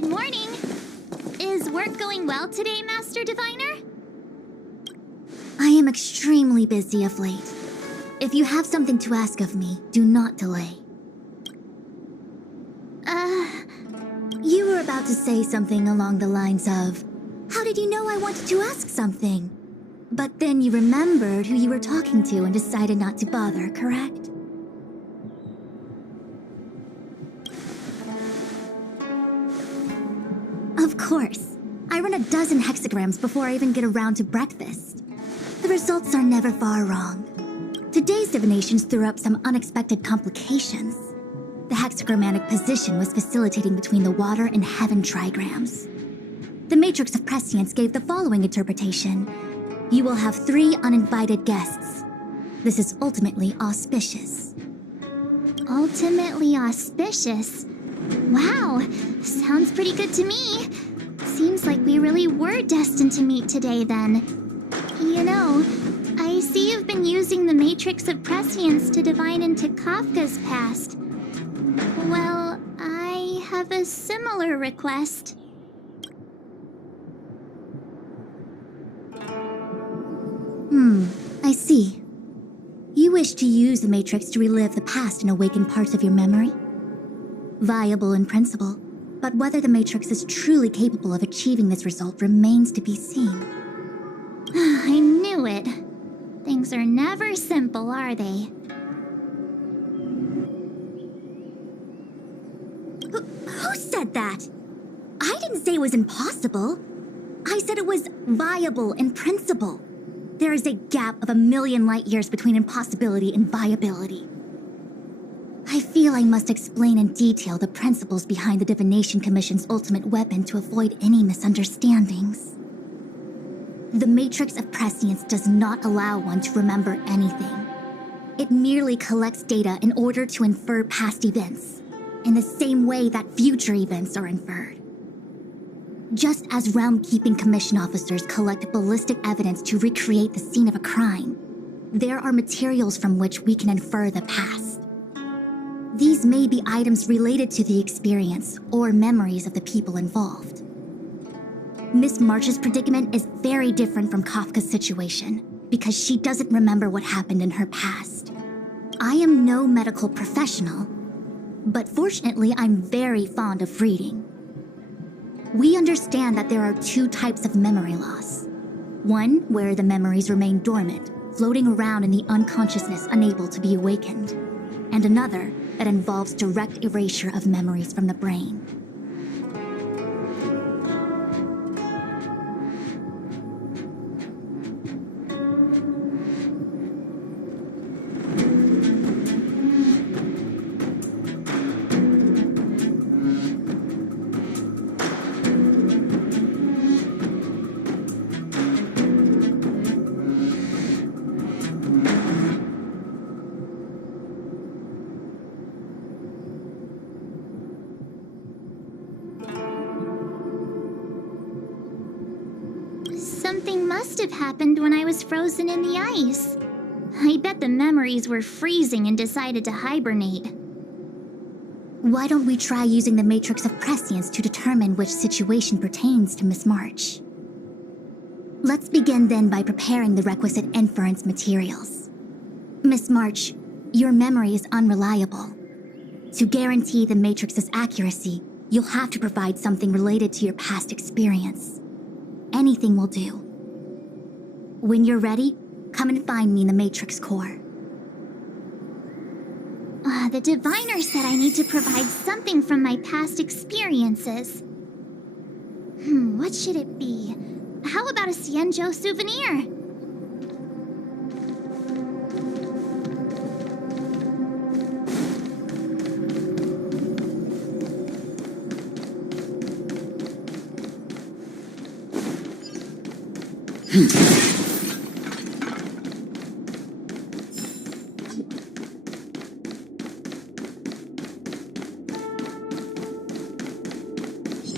Good morning! Is work going well today, Master Diviner? I am extremely busy of late. If you have something to ask of me, do not delay. You were about to say something along the lines of, how did you know I wanted to ask something? But then you remembered who you were talking to and decided not to bother, correct? Of course. I run a dozen hexagrams before I even get around to breakfast. The results are never far wrong. Today's divinations threw up some unexpected complications. The hexagrammatic position was facilitating between the water and heaven trigrams. The Matrix of Prescience gave the following interpretation. You will have 3 uninvited guests. This is ultimately auspicious. Ultimately auspicious? Wow, sounds pretty good to me. Seems like we really were destined to meet today then. You know, I see you've been using the Matrix of Prescience to divine into Kafka's past. Well, I have a similar request. I see. You wish to use the Matrix to relive the past and awaken parts of your memory? Viable in principle, but whether the Matrix is truly capable of achieving this result remains to be seen. I knew it. Things are never simple, are they? Who said that? I didn't say it was impossible. I said it was viable in principle. There is a gap of 1,000,000 light years between impossibility and viability. I feel I must explain in detail the principles behind the Divination Commission's ultimate weapon to avoid any misunderstandings. The Matrix of Prescience does not allow one to remember anything. It merely collects data in order to infer past events, in the same way that future events are inferred. Just as Realm-Keeping Commission officers collect ballistic evidence to recreate the scene of a crime, there are materials from which we can infer the past. These may be items related to the experience or memories of the people involved. Miss March's predicament is very different from Kafka's situation because she doesn't remember what happened in her past. I am no medical professional, but fortunately I'm very fond of reading. We understand that there are 2 types of memory loss. One where the memories remain dormant, floating around in the unconsciousness unable to be awakened. And another that involves direct erasure of memories from the brain. Something must have happened when I was frozen in the ice. I bet the memories were freezing and decided to hibernate. Why don't we try using the Matrix of Prescience to determine which situation pertains to Miss March? Let's begin then by preparing the requisite inference materials. Miss March, your memory is unreliable. To guarantee the Matrix's accuracy, you'll have to provide something related to your past experience. Anything will do. When you're ready, come and find me in the Matrix core. The diviner said I need to provide something from my past experiences. What should it be? How about a 𝘧𝘰𝘳𝘠 souvenir?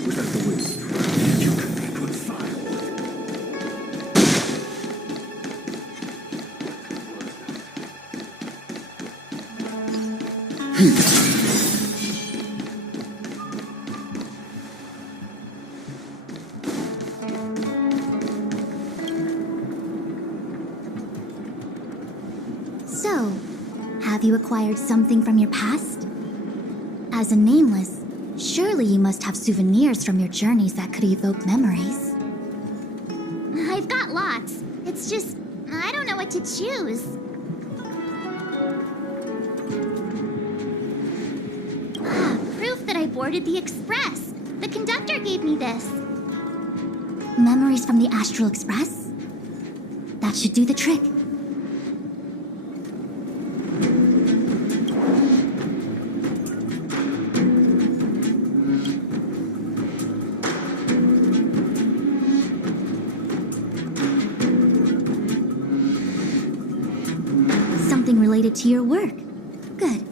Without the waste, you can be put fire. acquired something from your past? As a nameless, surely you must have souvenirs from your journeys that could evoke memories. I've got lots. It's just, I don't know what to choose. Proof that I boarded the express. The conductor gave me this. Memories from the Astral Express? That should do the trick. Something related to your work. Good.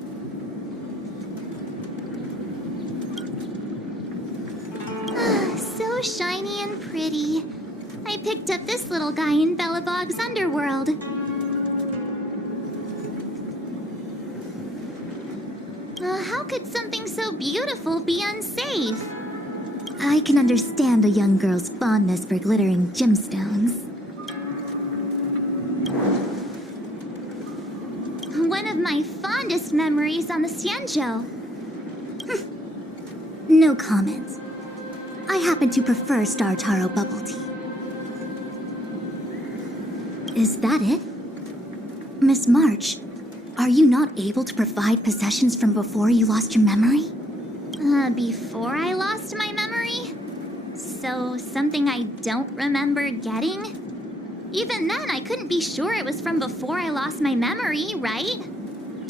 So shiny and pretty. I picked up this little guy in 𝘭𝘠𝘬𝘠's underworld. How could something so beautiful be unsafe? I can understand a young girl's fondness for glittering gemstones. One of my fondest memories on the 𝘧𝘰𝘳𝘤. No comment. I happen to prefer star taro bubble tea. Is that it? Miss March, are you not able to provide possessions from before you lost your memory? Before I lost my memory? So, something I don't remember getting? Even then, I couldn't be sure it was from before I lost my memory, right?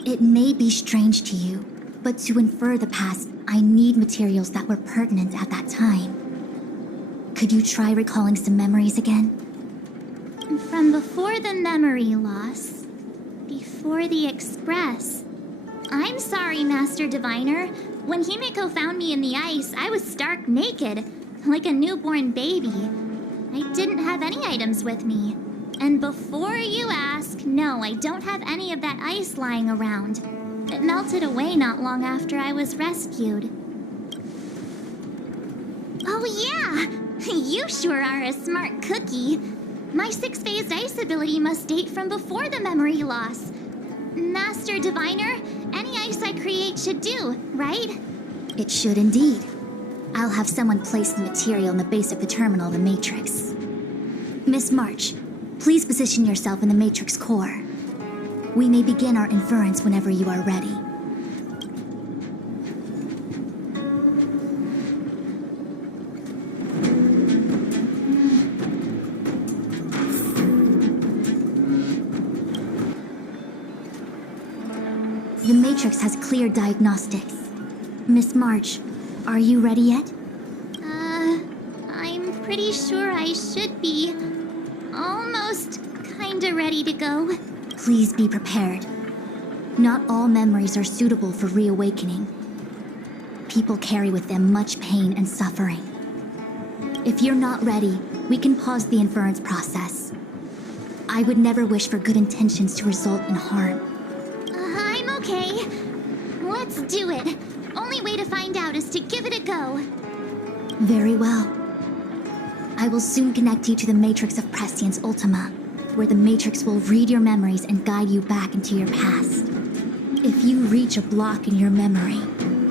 It may be strange to you, but to infer the past, I need materials that were pertinent at that time. Could you try recalling some memories again? From before the memory loss. Before the express. I'm sorry, Master Diviner. When Himiko found me in the ice, I was stark naked, like a newborn baby. I didn't have any items with me. And before you ask, no, I don't have any of that ice lying around. It melted away not long after I was rescued. Oh yeah! You sure are a smart cookie. My six-phased ice ability must date from before the memory loss. Master Diviner, any ice I create should do, right? It should indeed. I'll have someone place the material in the base of the terminal of the Matrix. Miss March, please position yourself in the Matrix core. We may begin our inference whenever you are ready. The Matrix has clear diagnostics. Miss March, are you ready yet? I'm pretty sure I should be almost kinda ready to go. Please be prepared. Not all memories are suitable for reawakening. People carry with them much pain and suffering. If you're not ready, we can pause the inference process. I would never wish for good intentions to result in harm. I'm okay. Let's do it. Only way to find out is to give it a go. Very well. I will soon connect you to the Matrix of Prescience Ultima, where the Matrix will read your memories and guide you back into your past. If you reach a block in your memory,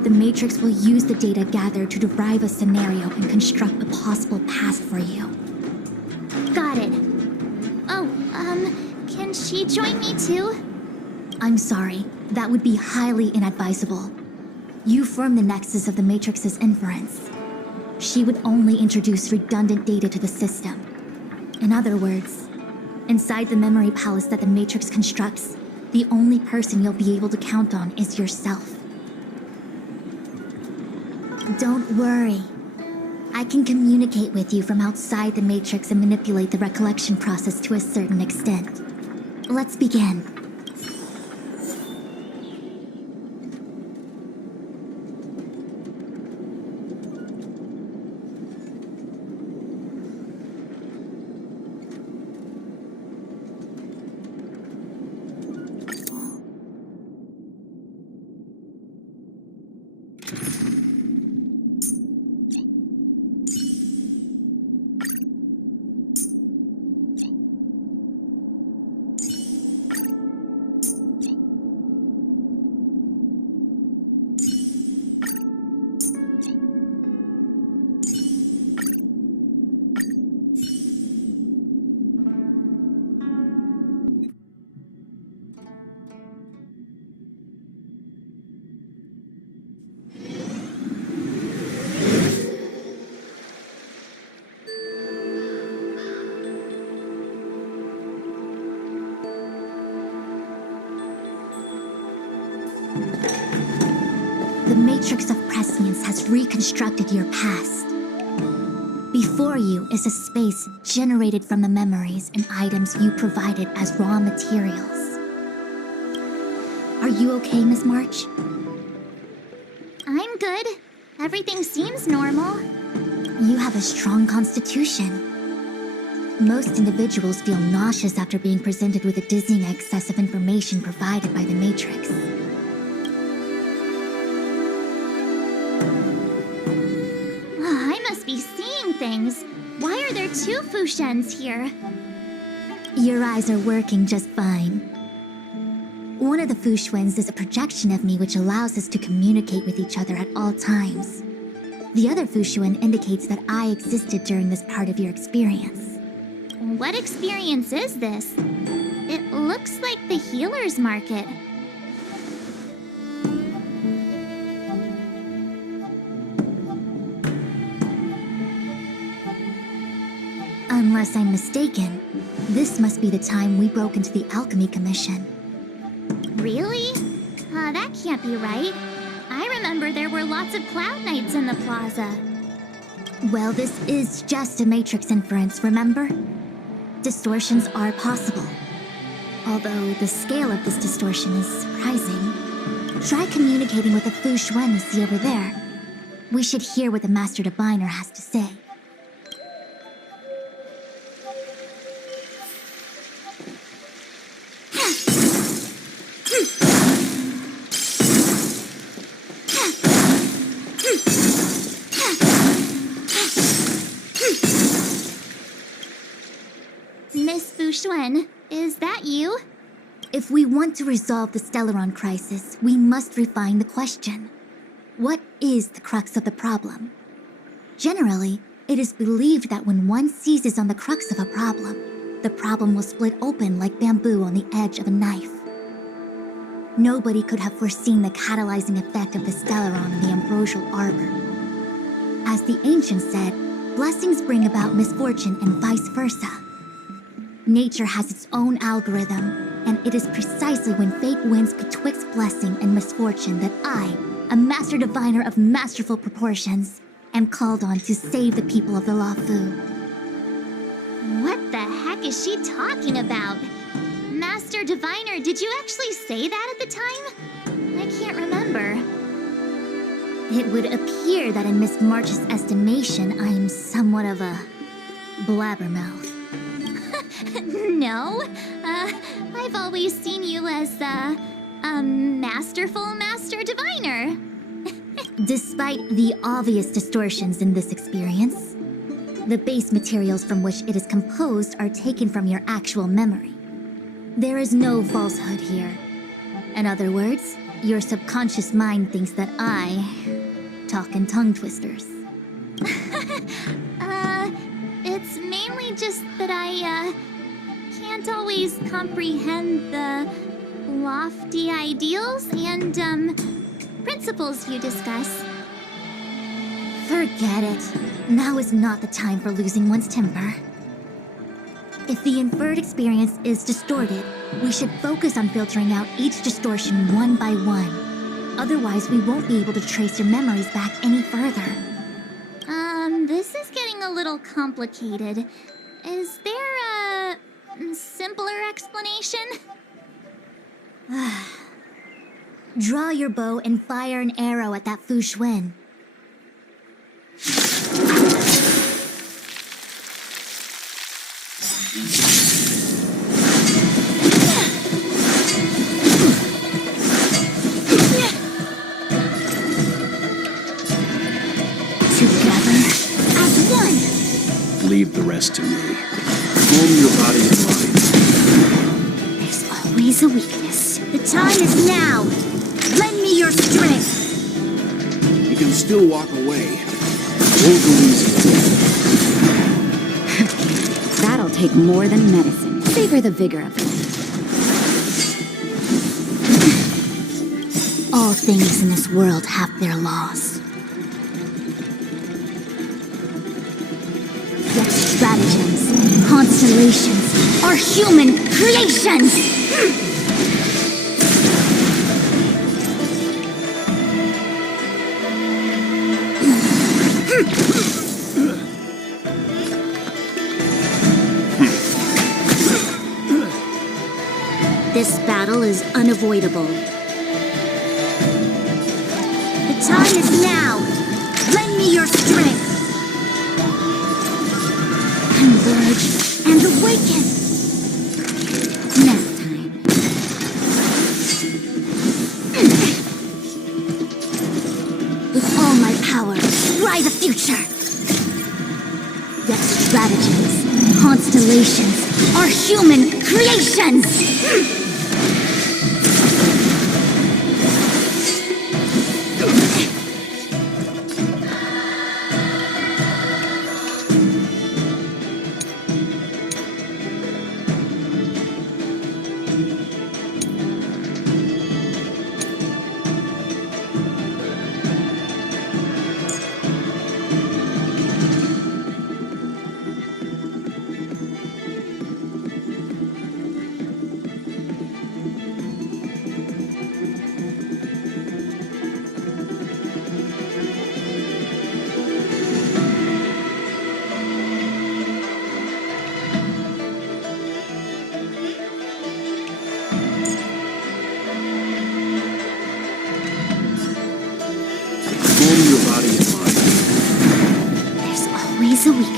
the Matrix will use the data gathered to derive a scenario and construct a possible past for you. Got it. Oh, can she join me too? I'm sorry, that would be highly inadvisable. You form the nexus of the Matrix's inference. She would only introduce redundant data to the system. In other words, inside the memory palace that the Matrix constructs, the only person you'll be able to count on is yourself. Don't worry. I can communicate with you from outside the Matrix and manipulate the recollection process to a certain extent. Let's begin. Matrix of Prescience has reconstructed your past. Before you is a space generated from the memories and items you provided as raw materials. Are you okay, Miss March? I'm good. Everything seems normal. You have a strong constitution. Most individuals feel nauseous after being presented with a dizzying excess of information provided by the Matrix. I must be seeing things. Why are there two 𝘭𝘰𝘰𝘬s here? Your eyes are working just fine. One of the 𝘭𝘰𝘰𝘬s is a projection of me which allows us to communicate with each other at all times. The other 𝘭𝘰𝘰𝘬 indicates that I existed during this part of your experience. What experience is this? It looks like the healer's market. Unless I'm mistaken, this must be the time we broke into the Alchemy Commission. Really? That can't be right. I remember there were lots of Cloud Knights in the plaza. Well, this is just a Matrix inference, remember? Distortions are possible. Although the scale of this distortion is surprising. Try communicating with the 𝘭𝘰𝘰𝘬 you see over there. We should hear what the Master Diviner has to say. Miss 𝘭𝘰𝘰𝘬, is that you? If we want to resolve the Stellaron crisis, we must refine the question. What is the crux of the problem? Generally, it is believed that when one seizes on the crux of a problem, the problem will split open like bamboo on the edge of a knife. Nobody could have foreseen the catalyzing effect of the Stellaron in the ambrosial arbor. As the ancients said, blessings bring about misfortune and vice versa. Nature has its own algorithm, and it is precisely when fate wins betwixt blessing and misfortune that I, a Master Diviner of masterful proportions, am called on to save the people of the 𝘮𝑒. What the heck is she talking about? Master Diviner, did you actually say that at the time? I can't remember. It would appear that in Miss March's estimation, I'm somewhat of a blabbermouth. No, I've always seen you as a masterful Master Diviner. Despite the obvious distortions in this experience, the base materials from which it is composed are taken from your actual memory. There is no falsehood here. In other words, your subconscious mind thinks that I talk in tongue twisters. It's mainly just that I can't always comprehend the lofty ideals and principles you discuss. Forget it. Now is not the time for losing one's temper. If the inferred experience is distorted, we should focus on filtering out each distortion one by one. Otherwise, we won't be able to trace your memories back any further. This is getting a little complicated. Is there a simpler explanation? Draw your bow and fire an arrow at that 𝘭𝘰𝘰𝘬. Together as one. Leave the rest to me. Calm your body and mind. There's always a weakness. The time is now. Lend me your strength. You can still walk away. It won't go easy. That'll take more than medicine. Savor the vigor of it. All things in this world have their laws. Yet stratagems, constellations, are human creations! This battle is unavoidable. The time is now! Lend me your strength! Converge and awaken! Nap time. With all my power, ride the future! Yet stratagems, constellations, are human creations! Always a week.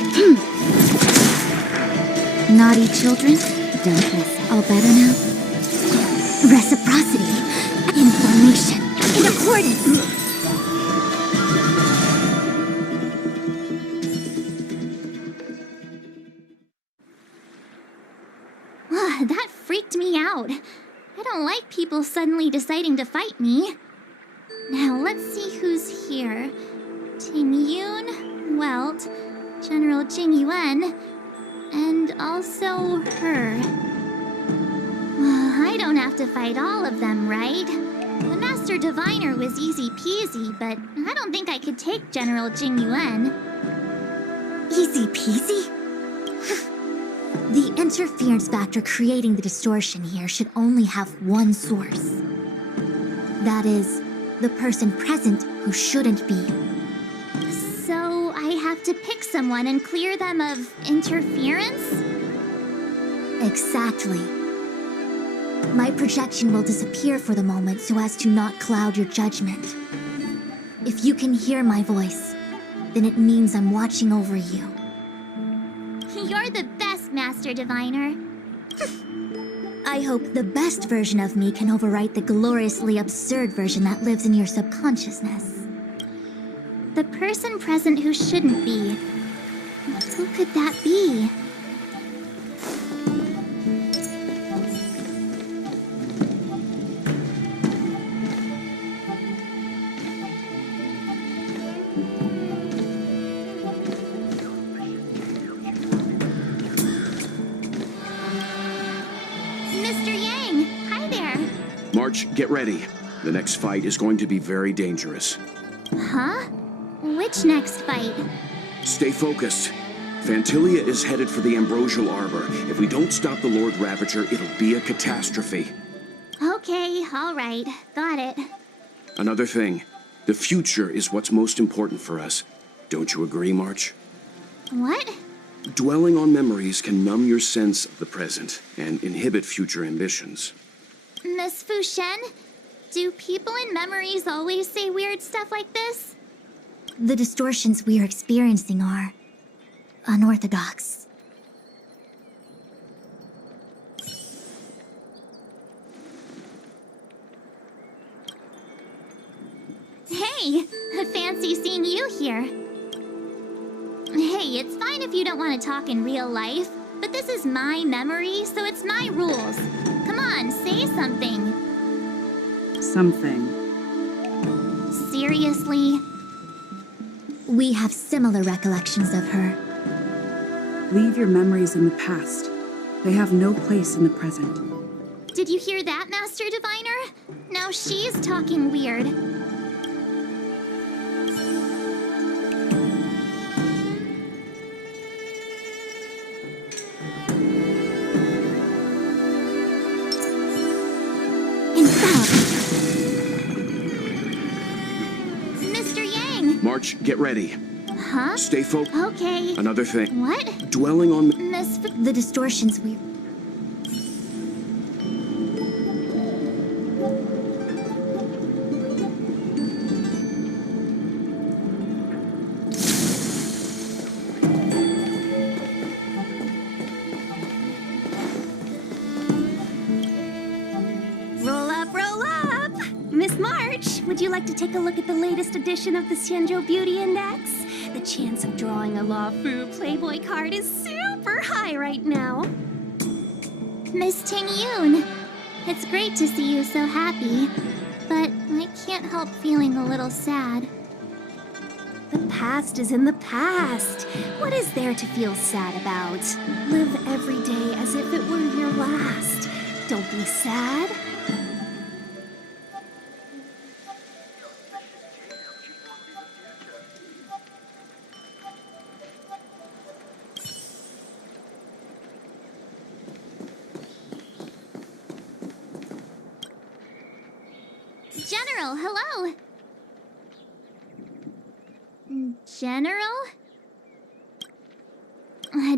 Naughty children, don't listen. All better now? Reciprocity, information, in accordance. That freaked me out. I don't like people suddenly deciding to fight me. Now let's see who's here. 𝘭𝘰𝘯𝘬𝘬, General 𝘒𝘰𝘬𝘬, and also her. Well, I don't have to fight all of them, right? The Master Diviner was easy peasy, but I don't think I could take General 𝘒𝘰𝘯𝘬𝘬. Easy peasy? The interference factor creating the distortion here should only have one source. That is, the person present who shouldn't be. So I have to pick someone and clear them of interference? Exactly. My projection will disappear for the moment so as to not cloud your judgment. If you can hear my voice, then it means I'm watching over you. You're the best, Master Diviner. I hope the best version of me can overwrite the gloriously absurd version that lives in your subconsciousness. The person present who shouldn't be. Who could that be? Mr. Yang, hi there. March, get ready. The next fight is going to be very dangerous. Huh? Which next fight? Stay focused. Phantylia is headed for the Ambrosial Arbor. If we don't stop the Lord Ravager, it'll be a catastrophe. Okay, all right. Got it. Another thing, the future is what's most important for us. Don't you agree, March? What? Dwelling on memories can numb your sense of the present and inhibit future ambitions. Miss Fu Shen, do people in memories always say weird stuff like this? The distortions we are experiencing are unorthodox. Hey, fancy seeing you here. Hey, it's fine if you don't want to talk in real life, but this is my memory, so it's my rules. Come on, say something. Something. Seriously? We have similar recollections of her. Leave your memories in the past. They have no place in the present. Did you hear that, Master Diviner? Now she's talking weird. Infallible. Mr. Yang! March, get ready. Huh? Stay focused. Okay. Another thing. What? Dwelling on... The distortions we... Roll up! Miss March, would you like to take a look at the latest edition of the 𝘧𝘰𝘳𝘠 Beauty Index? The chance of drawing a _Fu Playboy card is super high right now. Miss Ting-Yoon, it's great to see you so happy, but I can't help feeling a little sad. The past is in the past. What is there to feel sad about? Live every day as if it were your last. Don't be sad. General, hello! General?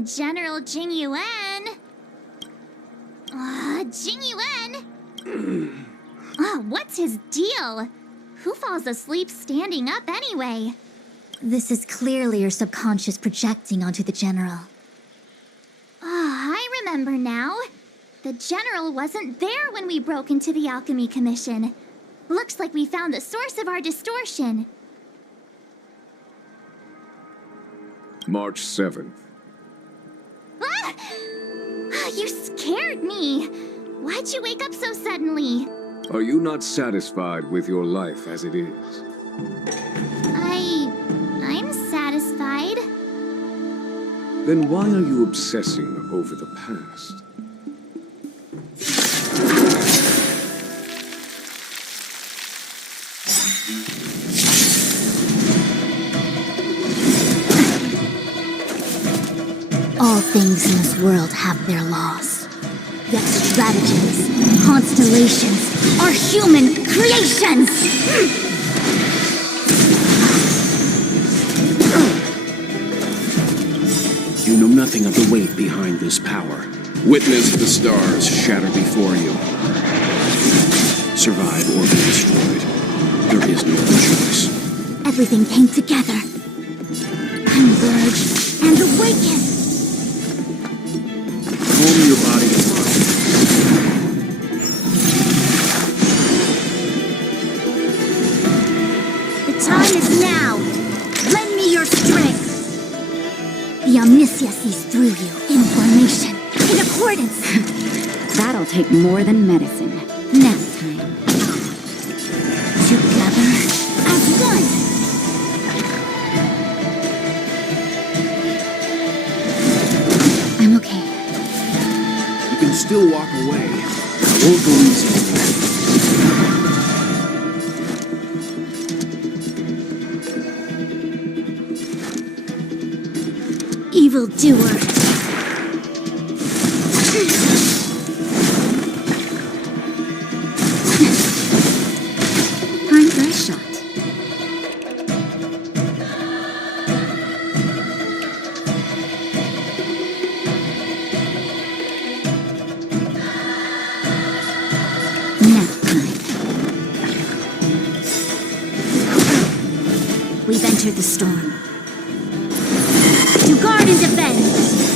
General 𝘥𝘰𝘯𝘵. 𝘥𝘰𝘯𝘵? What's his deal? Who falls asleep standing up anyway? This is clearly your subconscious projecting onto the general. I remember now. The general wasn't there when we broke into the Alchemy Commission. Looks like we found the source of our distortion. March 7th. Ah! You scared me. Why'd you wake up so suddenly? Are you not satisfied with your life as it is? I'm satisfied. Then why are you obsessing over the past? All things in this world have their laws. Yet stratagems, constellations are human creations! You know nothing of the weight behind this power. Witness the stars shatter before you. Survive or be destroyed. There is no other choice. Everything came together. Converge and awaken! Calm your body and mind. The time is now! Lend me your strength! The omniscia sees through you. Information. In accordance. That'll take more than medicine. Nap time. Together as one! I'm okay. You can still walk away. I won't go easy on you. Evildoer. Time for a shot. Nap time. We've entered the storm. To guard and defend!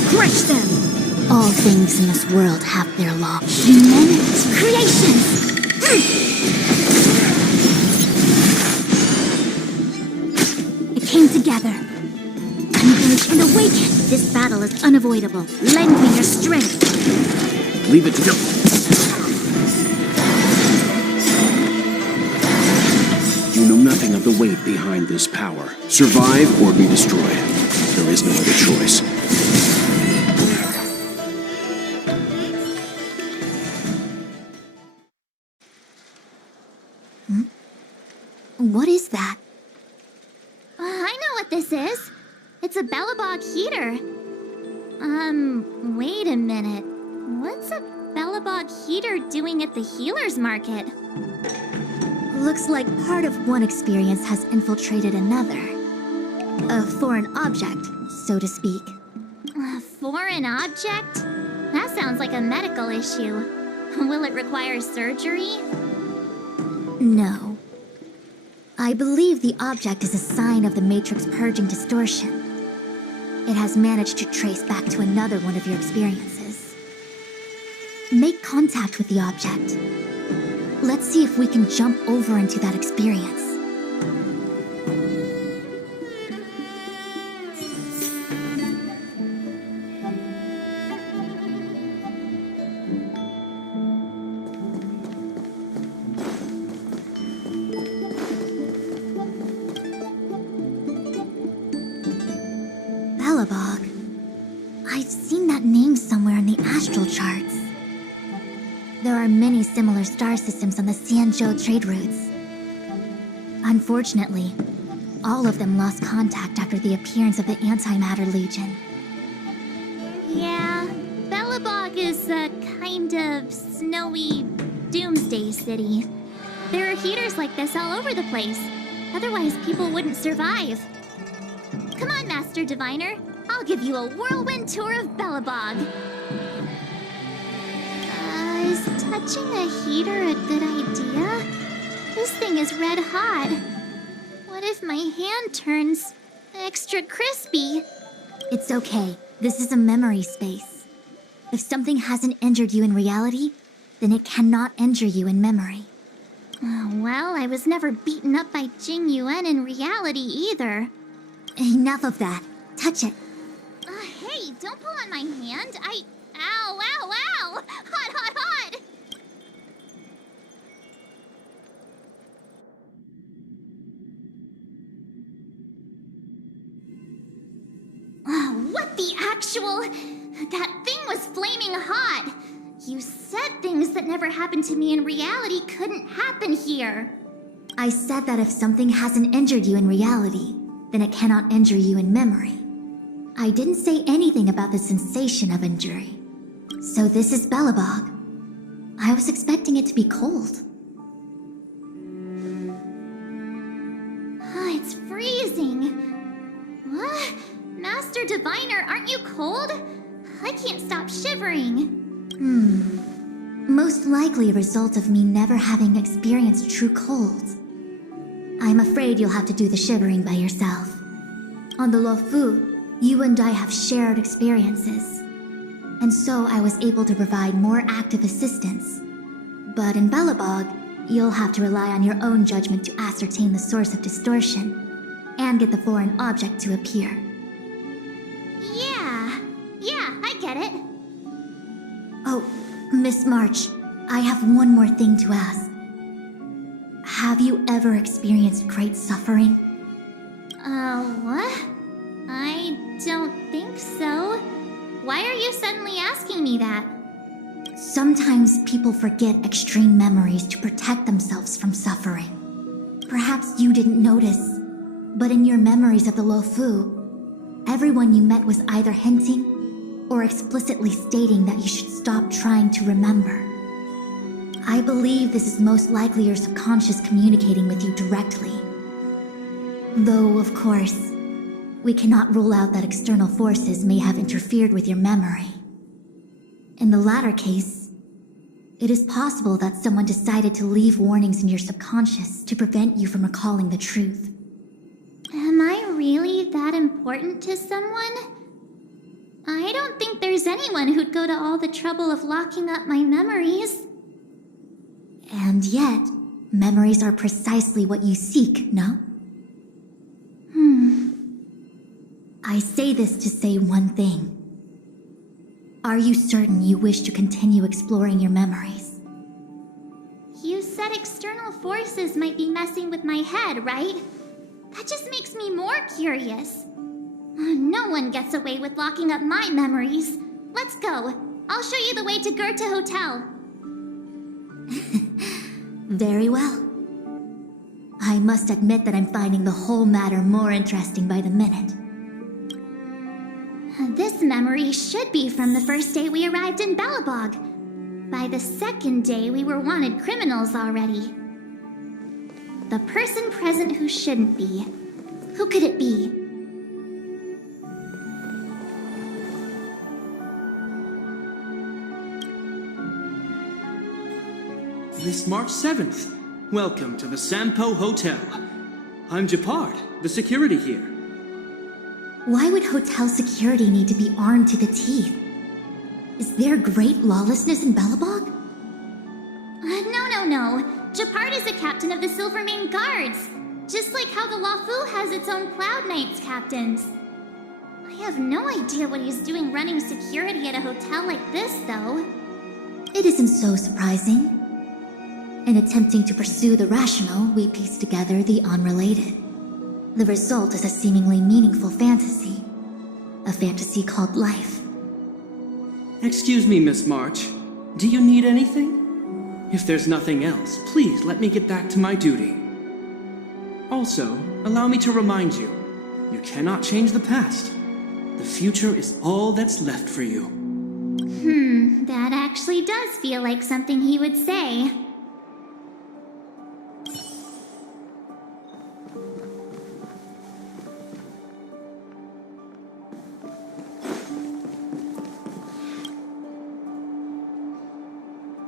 Crush them! All things in this world have their law. Human creations! It came together. Converge and awaken! This battle is unavoidable. Lend me your strength! Leave it to them. You know nothing of the weight behind this power. Survive or be destroyed. There is no other choice. What is that? I know what this is. It's a 𝘨𝘠𝘠𝘠. Wait a minute. What's a 𝘨𝘠𝘠𝘠 doing at the healer's market? Looks like part of one experience has infiltrated another. A foreign object, so to speak. A foreign object? That sounds like a medical issue. Will it require surgery? No. I believe the object is a sign of the Matrix purging distortion. It has managed to trace back to another one of your experiences. Make contact with the object. Let's see if we can jump over into that experience. 𝘨𝘠𝘁. I've seen that name somewhere in the astral charts. There are many similar star systems on the 𝘧𝘰𝘳𝘬 trade routes. Unfortunately, all of them lost contact after the appearance of the Antimatter Legion. Yeah, 𝘨𝘠𝘁 is a kind of snowy doomsday city. There are heaters like this all over the place. Otherwise, people wouldn't survive. Come on, Master Diviner. I'll give you a whirlwind tour of 𝘨𝘠𝘁. Is touching a heater a good idea? This thing is red hot. What if my hand turns extra crispy? It's okay. This is a memory space. If something hasn't injured you in reality, then it cannot injure you in memory. Well, I was never beaten up by 𝘥𝘰𝘯𝘓 in reality either. Enough of that. Touch it. Hey, don't pull on my hand. Ow, ow, ow! Hot, hot, hot! What the actual... That thing was flaming hot! You said things that never happened to me in reality couldn't happen here. I said that if something hasn't injured you in reality, then it cannot injure you in memory. I didn't say anything about the sensation of injury. So this is 𝘨𝘠𝘁. I was expecting it to be cold. It's freezing. What? Master Diviner, aren't you cold? I can't stop shivering. Most likely a result of me never having experienced true cold. I'm afraid you'll have to do the shivering by yourself. On the 𝘨𝘁, you and I have shared experiences. And so I was able to provide more active assistance. But in 𝘨𝘠𝘁, you'll have to rely on your own judgment to ascertain the source of distortion and get the foreign object to appear. Yeah, I get it. Oh, Miss March, I have one more thing to ask. Have you ever experienced great suffering? What? I don't think so. Why are you suddenly asking me that? Sometimes people forget extreme memories to protect themselves from suffering. Perhaps you didn't notice, but in your memories of the 𝘨𝘁, everyone you met was either hinting or explicitly stating that you should stop trying to remember. I believe this is most likely your subconscious communicating with you directly. Though, of course, we cannot rule out that external forces may have interfered with your memory. In the latter case, it is possible that someone decided to leave warnings in your subconscious to prevent you from recalling the truth. Am I really that important to someone? I don't think there's anyone who'd go to all the trouble of locking up my memories. And yet, memories are precisely what you seek, no? I say this to say one thing. Are you certain you wish to continue exploring your memories? You said external forces might be messing with my head, right? That just makes me more curious. No one gets away with locking up my memories. Let's go. I'll show you the way to 𝘧𝘰𝘳𝘬𝘳 Hotel. Very well. I must admit that I'm finding the whole matter more interesting by the minute. This memory should be from the first day we arrived in 𝘨𝘠𝘁. By the second day, we were wanted criminals already. The person present who shouldn't be. Who could it be? This March 7th. Welcome to the Sampo Hotel. I'm 𝘥𝘰𝘯𝘵, the security here. Why would hotel security need to be armed to the teeth? Is there great lawlessness in 𝘨𝘁𝘁? No. 𝘥𝘰𝘯𝘵 is a captain of the Silvermane Guards. Just like how the 𝘨 has its own Cloud Knights captains. I have no idea what he's doing running security at a hotel like this, though. It isn't so surprising. In attempting to pursue the rational, we piece together the unrelated. The result is a seemingly meaningful fantasy. A fantasy called life. Excuse me, Miss March. Do you need anything? If there's nothing else, please let me get back to my duty. Also, allow me to remind you, you cannot change the past. The future is all that's left for you. That actually does feel like something he would say.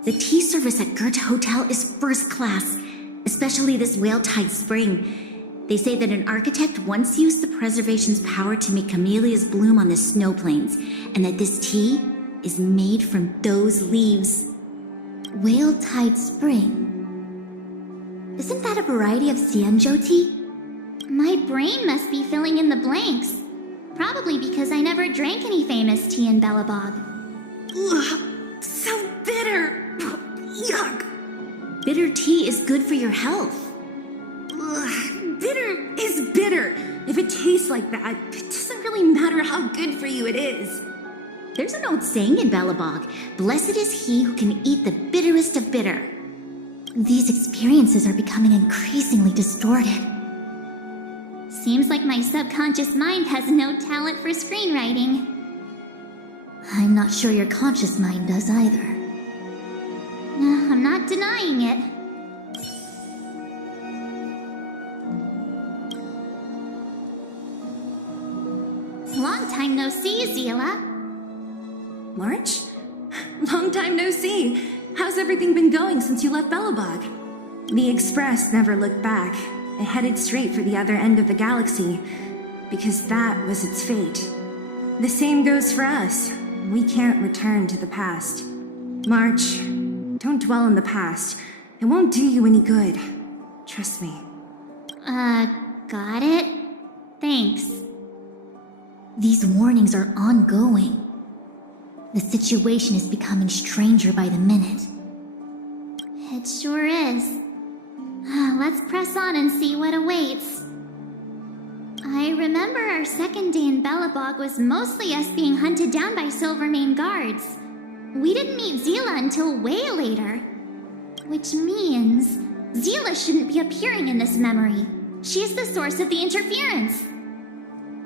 The tea service at Goethe Hotel is first class, especially this Whale-Tide Spring. They say that an architect once used the preservation's power to make camellias bloom on the snow plains, and that this tea is made from those leaves. Whale-Tide Spring. Isn't that a variety of 𝘧𝘰𝘳𝘠 tea? My brain must be filling in the blanks. Probably because I never drank any famous tea in 𝘨𝘁𝘁. Ugh, so bitter! Yuck! Bitter tea is good for your health. Ugh, bitter is bitter. If it tastes like that, it doesn't really matter how good for you it is. There's an old saying in 𝘨𝘁𝘁, blessed is he who can eat the bitterest of bitter. These experiences are becoming increasingly distorted. Seems like my subconscious mind has no talent for screenwriting. I'm not sure your conscious mind does either. I'm not denying it. Long time no see, 𝘰𝘰𝘳𝘐. March? Long time no see. How's everything been going since you left 𝘨𝘁𝘁𝘁? The Express never looked back. It headed straight for the other end of the galaxy, because that was its fate. The same goes for us. We can't return to the past. March, don't dwell on the past. It won't do you any good. Trust me. Got it? Thanks. These warnings are ongoing. The situation is becoming stranger by the minute. It sure is. Let's press on and see what awaits. I remember our second day in 𝘨𝘁𝘁𝘁 was mostly us being hunted down by Silvermane Guards. We didn't meet 𝘰𝘰𝘳𝘠 until way later. Which means 𝘰𝘰𝘳𝘠 shouldn't be appearing in this memory. She's the source of the interference.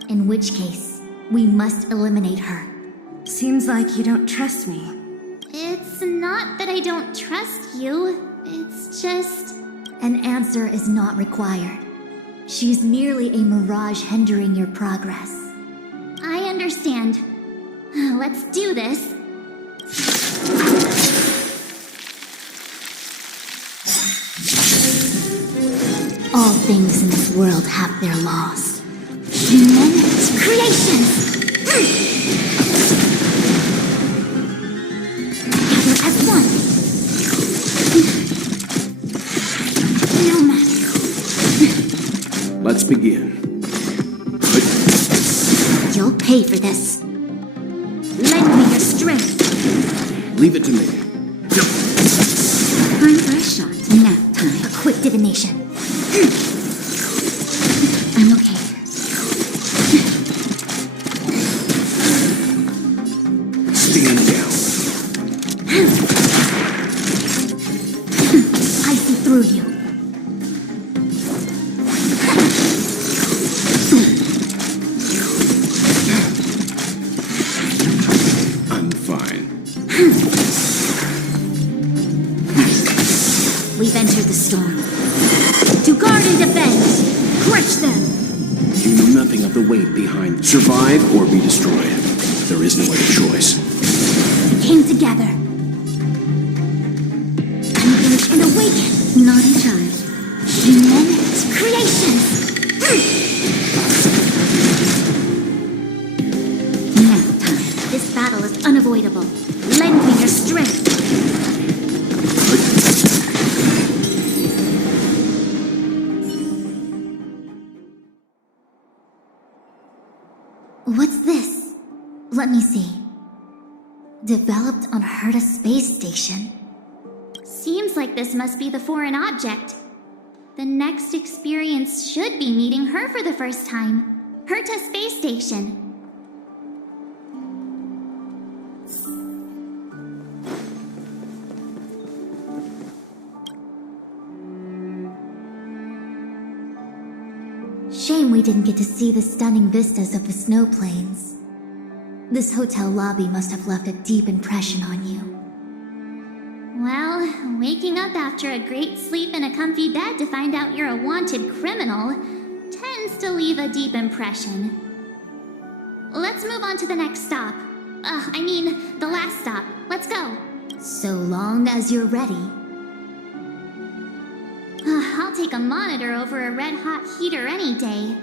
In which case, we must eliminate her. Seems like you don't trust me. It's not that I don't trust you. It's just... An answer is not required. She's merely a mirage hindering your progress. I understand. Let's do this. All things in this world have their laws. Human creations! Gather as one. No matter. Let's begin. You'll pay for this. Lend me your strength. Leave it to me. Time for a shot. Nap time. A quick divination. I'm okay. Stand down. I see through you. I'm fine. We've entered the storm. To guard and defend! Crush them! You know nothing of the weight behind survive or be destroyed. There is no other choice. We came together. I'm gonna and awaken. Naughty child. Human creations. Nap time. This battle is unavoidable. Lend me your strength. What's this? Let me see. Developed on ☏𝘓 space station. Seems like this must be the foreign object. The next experience should be meeting her for the first time. ☏𝘓 space station. Shame we didn't get to see the stunning vistas of the snow plains. This hotel lobby must have left a deep impression on you. Well, waking up after a great sleep in a comfy bed to find out you're a wanted criminal tends to leave a deep impression. Let's move on to the next stop. I mean, the last stop. Let's go. So long as you're ready. I'll take a monitor over a red-hot heater any day.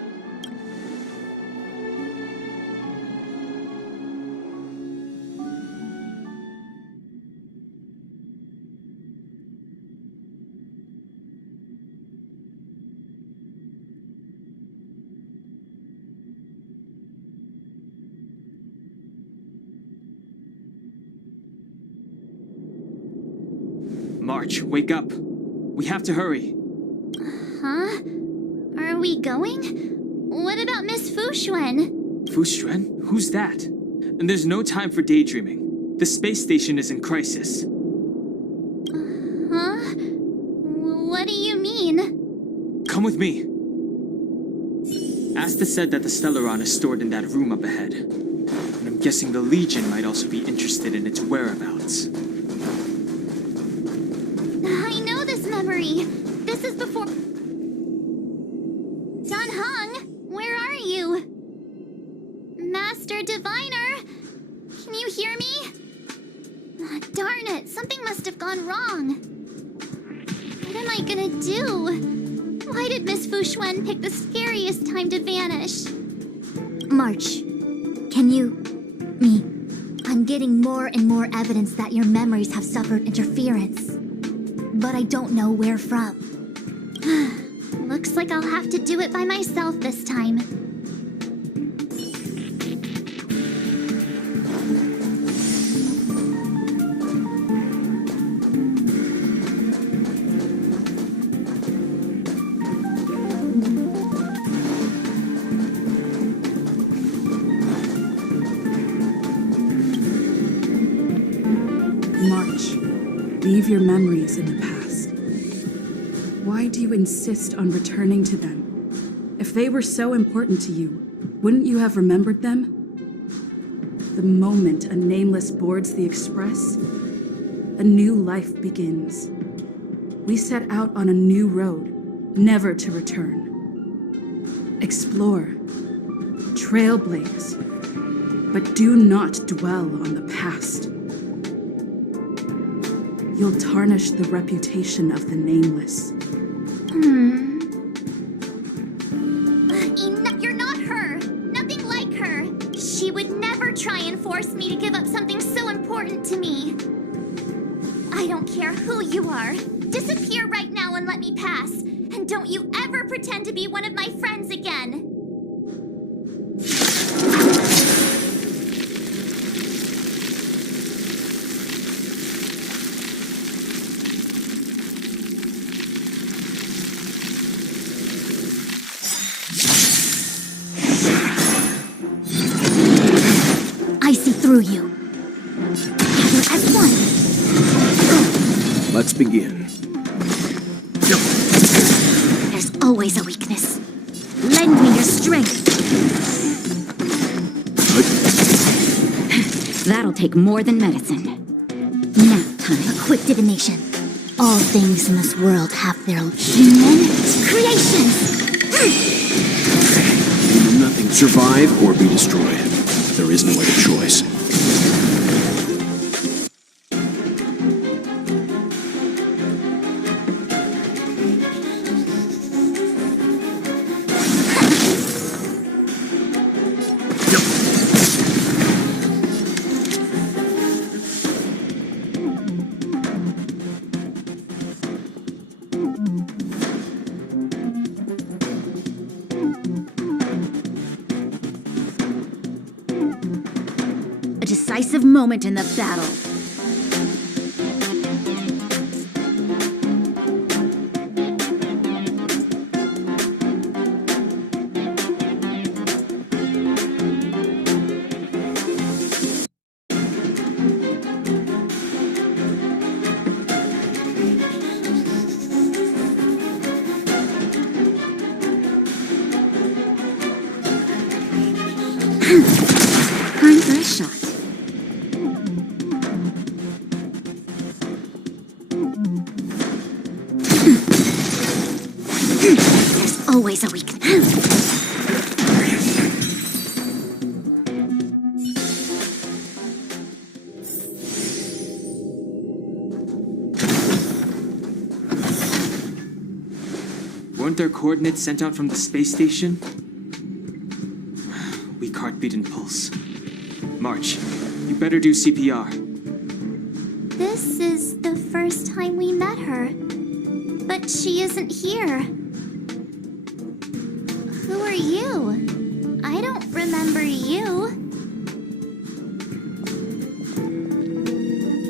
March, wake up. We have to hurry. Huh? Are we going? What about Miss Fu-Xuan? Fu-Xuan? Who's that? And there's no time for daydreaming. The space station is in crisis. Huh? What do you mean? Come with me. Asta said that the Stellaron is stored in that room up ahead. And I'm guessing the Legion might also be interested in its whereabouts. I know this memory. This is before... Danheng, where are you? Master Diviner, can you hear me? Darn it, something must have gone wrong. What am I gonna do? Why did Miss Fu-Xuan pick the scariest time to vanish? March, can you... me? I'm getting more and more evidence that your memories have suffered interference. But I don't know where from. Looks like I'll have to do it by myself this time. March, leave your memories in the past. Why do you insist on returning to them? If they were so important to you, wouldn't you have remembered them? The moment a nameless boards the express, a new life begins. We set out on a new road, never to return. Explore, trailblaze, but do not dwell on the past. You'll tarnish the reputation of the nameless. You're not her. Nothing like her. She would never try and force me to give up something so important to me. I don't care who you are. Disappear right now and let me pass. And don't you ever pretend to be one of my friends again. I see through you. Gather as one. Let's begin. There's always a weakness. Lend me your strength. That'll take more than medicine. Nap time. A quick divination. All things in this world have their human creations. Nothing survive or be destroyed. There is no other choice. decisive moment in the battle. Time for a shot. There's always a weakness. Weren't there coordinates sent out from the space station? Weak heartbeat and pulse. March, you better do CPR. This is the first time we met her. But she isn't here. Who are you? I don't remember you.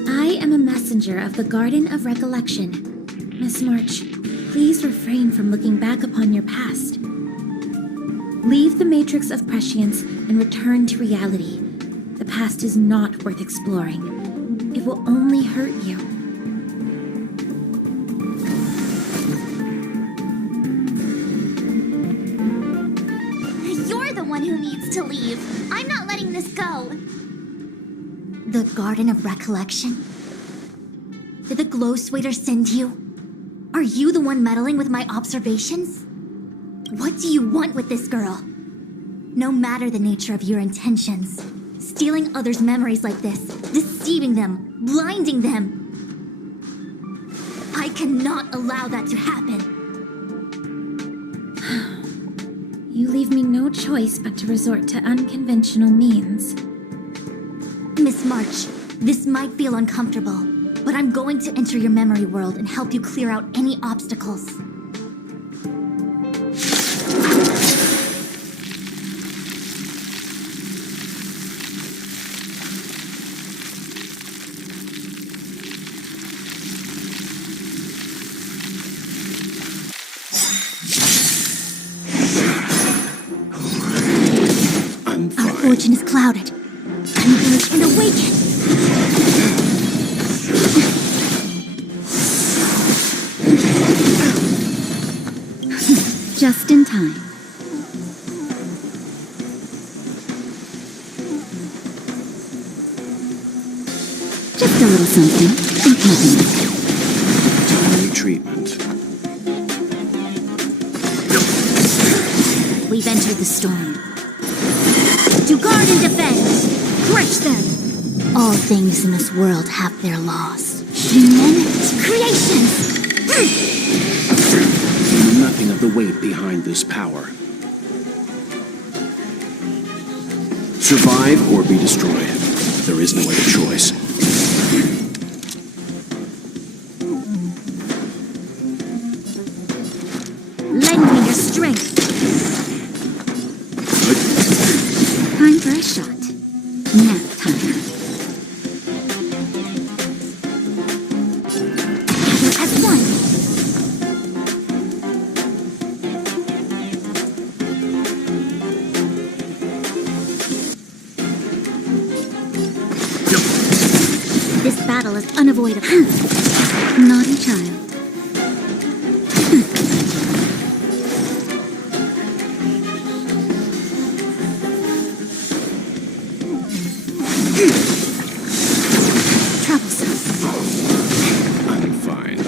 I am a messenger of the Garden of Recollection. Miss March, please refrain from looking back upon your past. Leave the Matrix of Prescience and return to reality. The past is not worth exploring. It will only hurt you. You're the one who needs to leave. I'm not letting this go. The Garden of Recollection? Did the 𝘒𝘬𝘬𝘱 send you? Are you the one meddling with my observations? What do you want with this girl? No matter the nature of your intentions, stealing others' memories like this, deceiving them, blinding them, I cannot allow that to happen. You leave me no choice but to resort to unconventional means. Miss March, this might feel uncomfortable, but I'm going to enter your memory world and help you clear out any obstacles. Our fortune is clouded. Converge and awaken! Just in time. Just a little something. Think nothing. Timely treatment. We've entered the storm. To guard and defend! Crush them! All things in this world have their laws. Human creations! Nothing of the weight behind this power. Survive or be destroyed. There is no other choice. Lend me your strength! Time for a shot. Nap time. Together as one! This battle is unavoidable. Naughty child. I'm fine.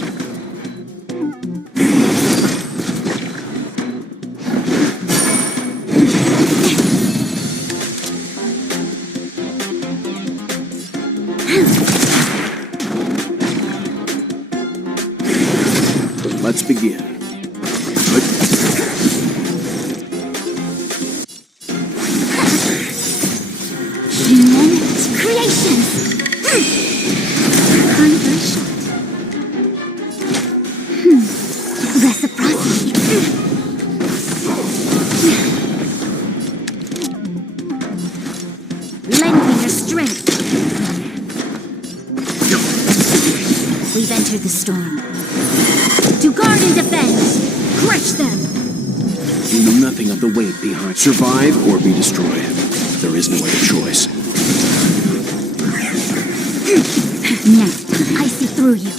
Let's begin. Human creations! Time for a shot. Reciprocity. Lend me your strength. We've entered the storm. To guard and defend! Crush them! You know nothing of the weight behind. Survive or be destroyed. There is no other choice. Now, I see through you.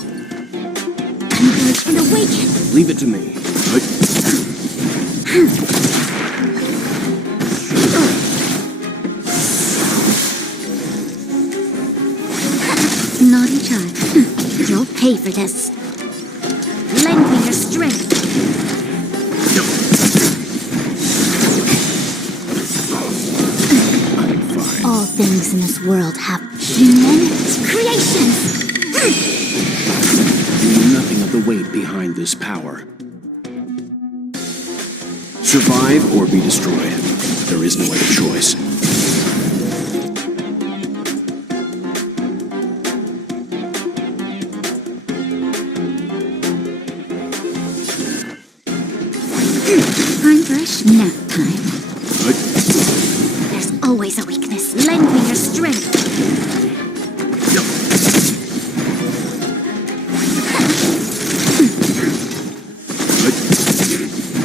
Converge and awaken! Leave it to me. Naughty child. You'll pay for this. Lend me your strength. All things in this world have human creations. You know nothing of the weight behind this power. Survive or be destroyed. There is no other choice. Time for a nap time. There's always a weakness. Lend me your strength.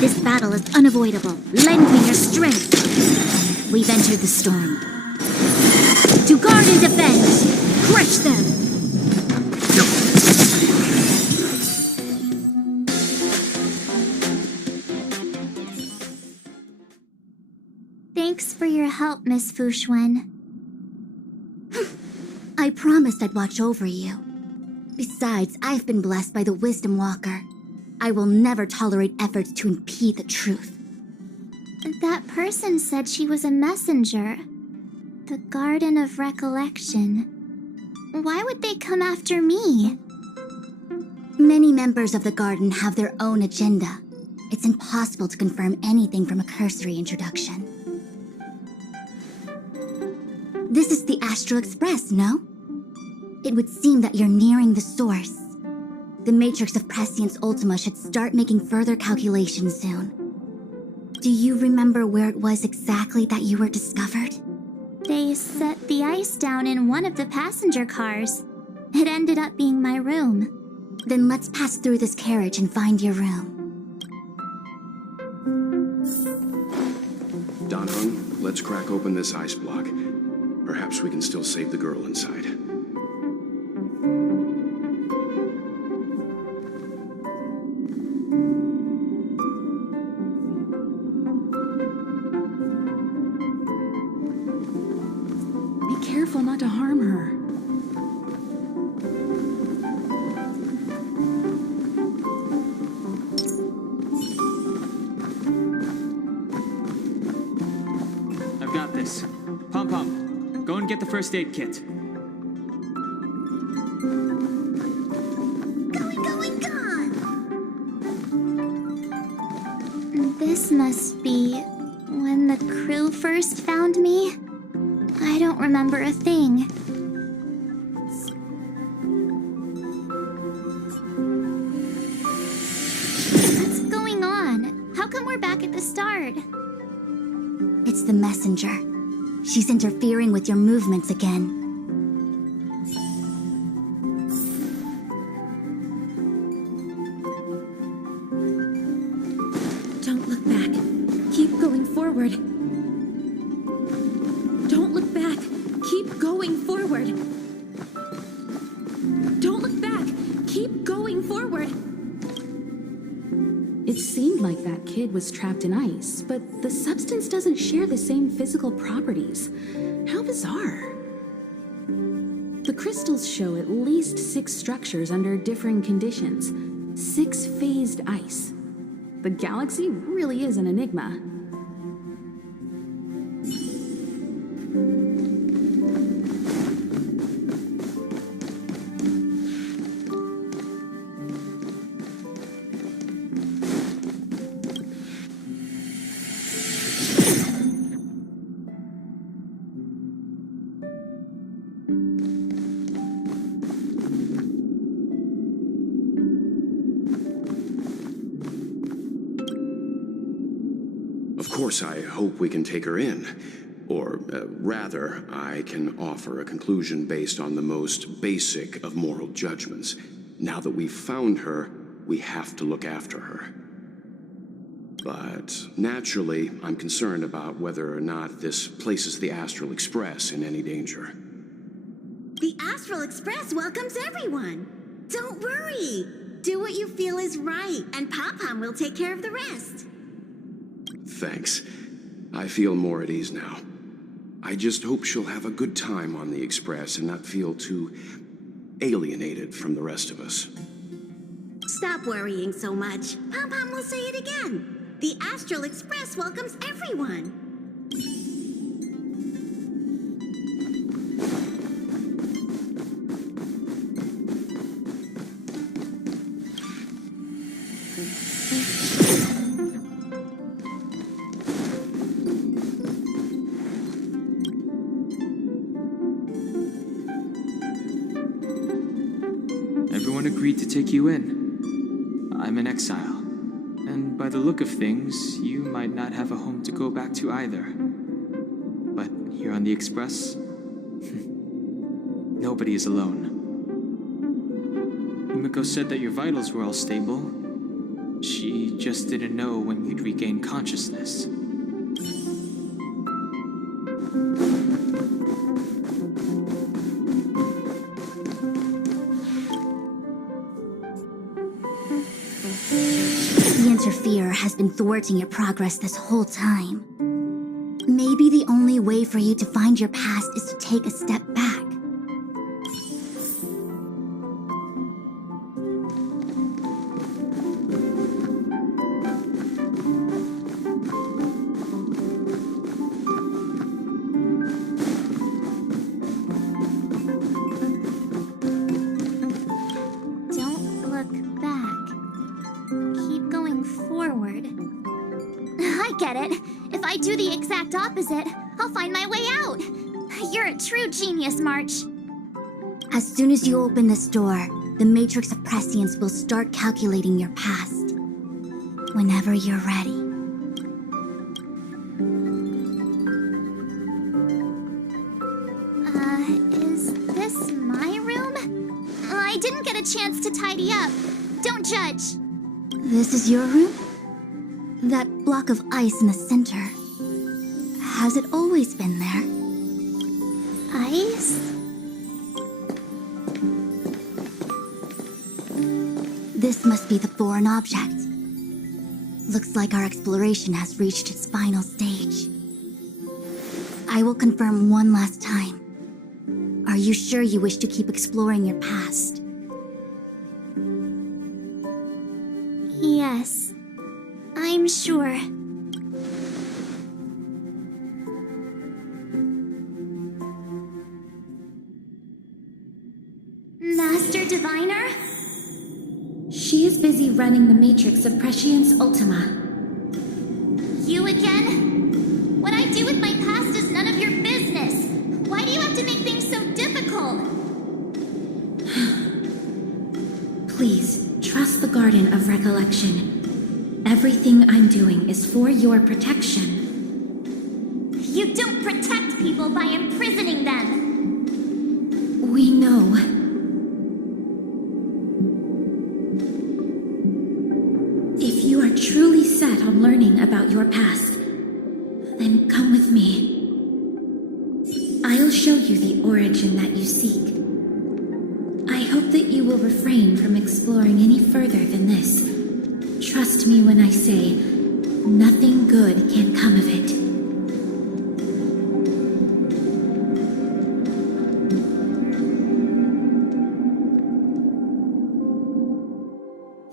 This battle is unavoidable. Lend me your strength. We've entered the storm. To guard and defend. Crush them. Thanks for your help, Miss 𝘭𝘰𝘯. I promised I'd watch over you. Besides, I've been blessed by the Wisdom Walker. I will never tolerate efforts to impede the truth. That person said she was a messenger. The Garden of Recollection. Why would they come after me? Many members of the Garden have their own agenda. It's impossible to confirm anything from a cursory introduction. This is the Astral Express, no? It would seem that you're nearing the source. The Matrix of Prescience Ultima should start making further calculations soon. Do you remember where it was exactly that you were discovered? They set the ice down in one of the passenger cars. It ended up being my room. Then let's pass through this carriage and find your room. Danheng, let's crack open this ice block. Perhaps we can still save the girl inside. Be careful not to harm her. I've got this. Pom-Pom, go and get the first aid kit. This must be when the crew first found me. I don't remember a thing. What's going on? How come we're back at the start? It's the messenger. She's interfering with your movements again. Don't look back. Keep going forward. Don't look back. Keep going forward. Don't look back. Keep going forward. It seemed like that kid was trapped in ice, but the substance doesn't share the same physical properties. How bizarre. The crystals show at least 6 structures under differing conditions. 6 phased ice. The galaxy really is an enigma. Of course, I hope we can take her in. Or, rather, I can offer a conclusion based on the most basic of moral judgments. Now that we've found her, we have to look after her. But naturally, I'm concerned about whether or not this places the Astral Express in any danger. The Astral Express welcomes everyone. Don't worry. Do what you feel is right, and Pop-Pom will take care of the rest. Thanks. I feel more at ease now. I just hope she'll have a good time on the Express and not feel too alienated from the rest of us. Stop worrying so much. Pom-Pom will say it again. The Astral Express welcomes everyone. Everyone agreed to take you in. I'm in exile. And by the look of things, you might not have a home to go back to either. But here on the Express, nobody is alone. Yumiko said that your vitals were all stable. She just didn't know when you'd regain consciousness. Interfere has been thwarting your progress this whole time. Maybe the only way for you to find your past is to take a step back. Don't look back. Keep going forward. I get it. If I do the exact opposite, I'll find my way out. You're a true genius, March. As soon as you open this door, the Matrix of Prescience will start calculating your past. Whenever you're ready. Is this my room? I didn't get a chance to tidy up. Don't judge. This is your room? That block of ice in the center. Has it always been there? Ice? This must be the foreign object. Looks like our exploration has reached its final stage. I will confirm one last time. Are you sure you wish to keep exploring your past? Yes. I'm sure. Master Diviner? She is busy running the Matrix of Prescience Ultima. You again? What I do with my past is none of your business. Why do you have to make things so difficult? Please, trust the Garden of Recollection. Everything I'm doing is for your protection. You don't protect people by imprisoning them. We know. If you are truly set on learning about your past, then come with me. I'll show you the origin that you seek. I hope that you will refrain from exploring any further than this. Trust me when I say, nothing good can come of it.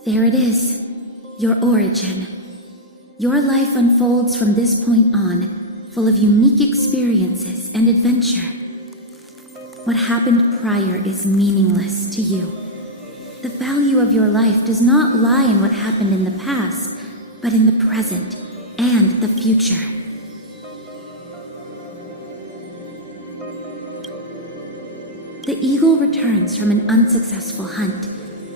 There it is, your origin. Your life unfolds from this point on, full of unique experiences and adventure. What happened prior is meaningless to you. The value of your life does not lie in what happened in the past, but in the present and the future. The eagle returns from an unsuccessful hunt.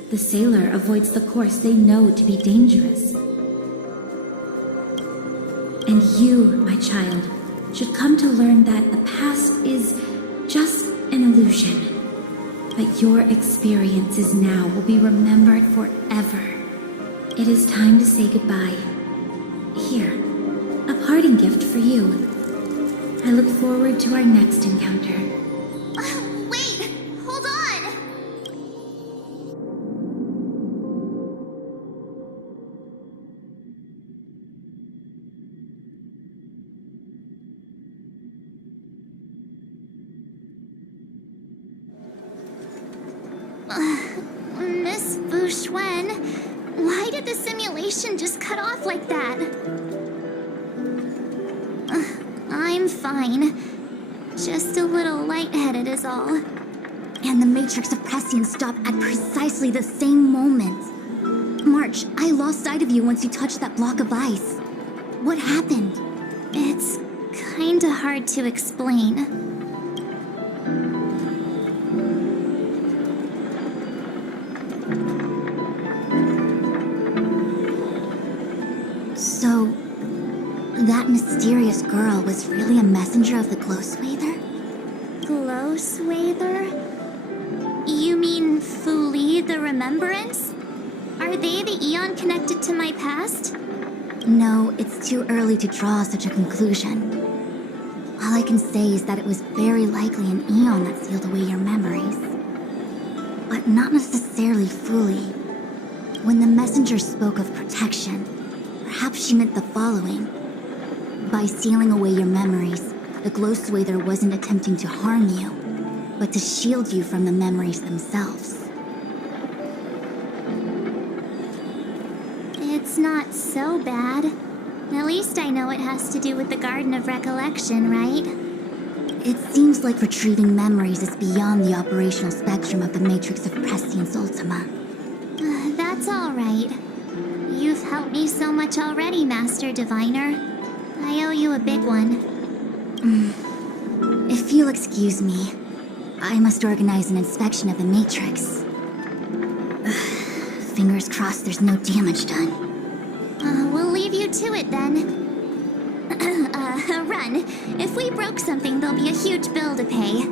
The sailor avoids the course they know to be dangerous. And you, my child, should come to learn that the past is just an illusion. But your experiences now will be remembered forever. It is time to say goodbye. Here, a parting gift for you. I look forward to our next encounter. Wait! Hold on! Miss 𝘭𝘰𝘰𝘬, why did the simulation just cut off like that? I'm fine. Just a little lightheaded is all. And the Matrix of Prescience stopped at precisely the same moment. March, I lost sight of you once you touched that block of ice. What happened? It's kinda hard to explain. So, that mysterious girl was really a messenger of the 𝘒𝘦𝘬𝘬𝘀? 𝘒𝘦𝘬𝘬𝘀? You mean 𝘭𝘰𝘰𝘬 the Remembrance? Are they the Aeon connected to my past? No, it's too early to draw such a conclusion. All I can say is that it was very likely an Aeon that sealed away your memories. But not necessarily fully. When the messenger spoke of protection, perhaps she meant the following. By sealing away your memories, the 𝘒𝘦𝘬𝘬𝘀 wasn't attempting to harm you, but to shield you from the memories themselves. It's not so bad. At least I know it has to do with the Garden of Recollection, right? It seems like retrieving memories is beyond the operational spectrum of the Matrix of Prescience Ultima. That's all right. You've helped me so much already, Master Diviner. I owe you a big one. If you'll excuse me, I must organize an inspection of the Matrix. Fingers crossed there's no damage done. We'll leave you to it then. Run. If we broke something, there'll be a huge bill to pay.